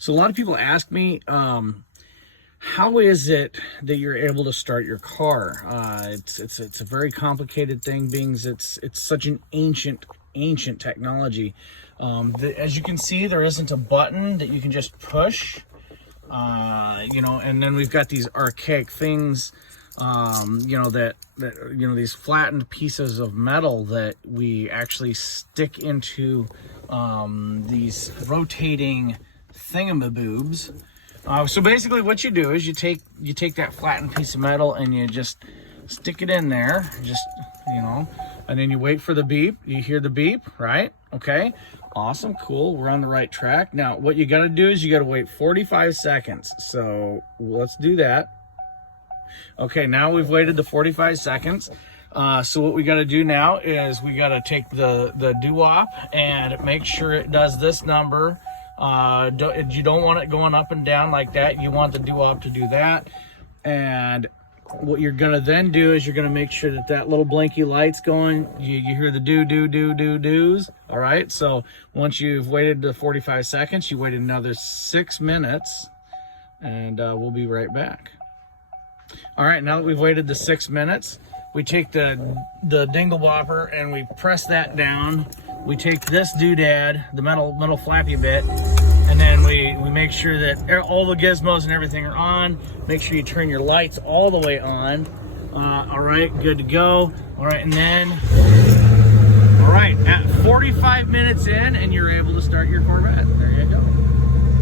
So a lot of people ask me, how is it that you're able to start your car? It's a very complicated thing, being it's such an ancient technology. As you can see, there isn't a button that you can just push. You know, and then we've got these archaic things, you know, these flattened pieces of metal that we actually stick into these rotating thingamaboobs. So basically what you do is you take that flattened piece of metal and you just stick it in there, just, you know, and then you wait for the beep. You hear the beep, right? Okay, awesome, cool, we're on the right track. Now what you got to do is you got to wait 45 seconds. So let's do that. Okay, now we've waited the 45 seconds. So what we got to do now is we got to take the doo-wop and make sure it does this number. You don't want it going up and down like that. You want the doo-wop to do that. And what you're going to then do is you're going to make sure that little blinky light's going. You hear the do-do-do-do-do's. All right, so once you've waited the 45 seconds, you wait another 6 minutes, and we'll be right back. All right, now that we've waited the 6 minutes, we take the dingle bopper and we press that down. We take this doodad, the metal flappy bit, and then we make sure that all the gizmos and everything are on. Make sure you turn your lights all the way on. All right, good to go. All right, and then, all right, at 45 minutes in, and you're able to start your Corvette. There you go.